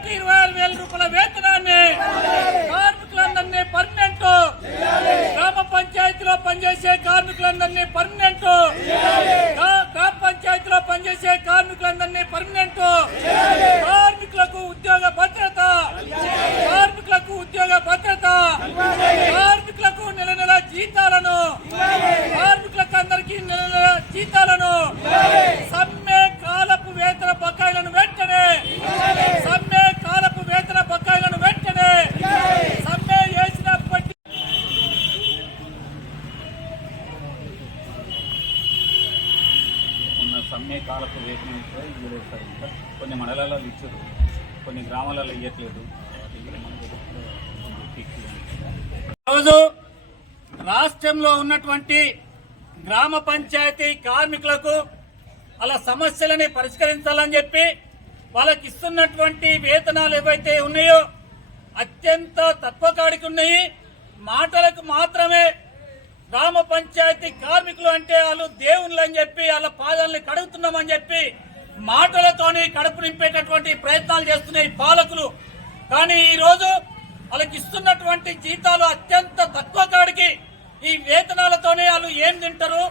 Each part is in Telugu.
నెలకి ఇరవై ఆరు వేల రూపాయల వేతనాన్ని కార్మికులందరినీ పర్మనెంట్. గ్రామ పంచాయతీలో పనిచేసే కార్మికులందరినీ పర్మనెంట్. గ్రామ పంచాయతీలో పనిచేసే కార్మికులందరినీ పర్మనెంట్. కార్మికులకు ఉద్యోగ భద్రత. కార్మికులకు ఉద్యోగ భద్రత. కార్మికులకు నెల నెల జీతాలను. కార్మికులకు అందరికీ నెల నెల జీతాలను. ఉన్న కాలకు వేతనం ఇస్తారు ఇంకా కొన్ని మండలాలలో ఇచ్చారు. కొన్ని గ్రామాలలో ఇవ్వట్లేదు రోజు రాష్ట్రంలో ఉన్నటువంటి గ్రామ పంచాయతీ కార్మికులకు వాళ్ళ సమస్యలని పరిష్కరించాలని చెప్పి వాళ్ళకి ఇస్తున్నటువంటి వేతనాలు ఏవైతే ఉన్నాయో అత్యంత తక్కువ కాడికి ఉన్నాయి. మాటలకు మాత్రమే గ్రామ పంచాయతీ కార్మికులు అంటే వాళ్ళు దేవుళ్ళు అని చెప్పి వాళ్ళ పాదాలని కడుగుతున్నామని చెప్పి మాటలతోని కడుపు నింపేటటువంటి ప్రయత్నాలు చేస్తున్నాయి పాలకులు. కానీ ఈరోజు వాళ్ళకి ఇస్తున్నటువంటి జీతాలు అత్యంత తక్కువ కాడికి ఈ వేతనాలతోనే వాళ్ళు ఏం తింటారు?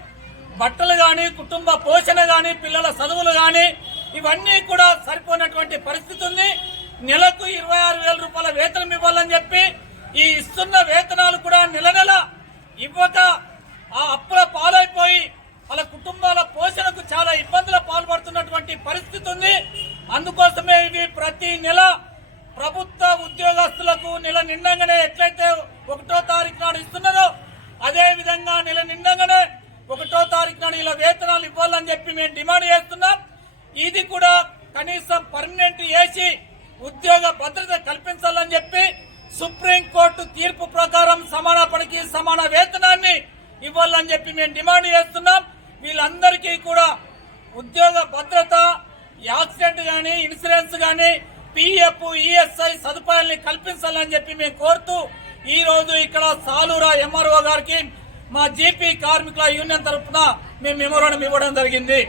బట్టలు కానీ కుటుంబ పోషణ కానీ పిల్లల చదువులు కానీ ఇవన్నీ కూడా సరిపోయినటువంటి పరిస్థితి ఉంది. నెలకు ఇరవై ఆరు వేల రూపాయల వేతనం ఇవ్వాలని చెప్పి ఈ ఇస్తున్న వేతనాలు కూడా నెల నెల ఇవ్వక ఉన్నటువంటి పరిస్థితి ఉంది. అందుకోసమే ఇవి ప్రతి నెల ప్రభుత్వ ఉద్యోగస్తులకు నెల నిండంగానే ఎట్లయితే ఒకటో తారీఖు నాడు ఇస్తున్నారో అదే విధంగా నెల నిండంగానే ఒకటో తారీఖు నాడు ఇలా వేతనాలు ఇవ్వాలని చెప్పి మేము డిమాండ్ చేస్తున్నాం. ఇది కూడా కనీసం పర్మనెంట్ చేసి ఉద్యోగ భద్రత కల్పించాలని చెప్పి సుప్రీంకోర్టు తీర్పు ప్రకారం సమాన పనికి సమాన వేతనాన్ని ఇవ్వాలని చెప్పి మేము డిమాండ్ చేస్తున్నాం. వీళ్ళందరికీ కూడా ఉద్యోగ భద్రత యాక్సిడెంట్ గాని ఇన్సూరెన్స్ గాని పిఎఫ్ ఈఎస్ఐ సదుపాయాల్ని కల్పించాలని చెప్పి మేము కోరుతూ ఈ రోజు ఇక్కడ సాలూరా ఎంఆర్ఓ గారికి మా జీపీ కార్మికుల యూనియన్ తరఫున మేము మెమోరాండం ఇవ్వడం జరిగింది.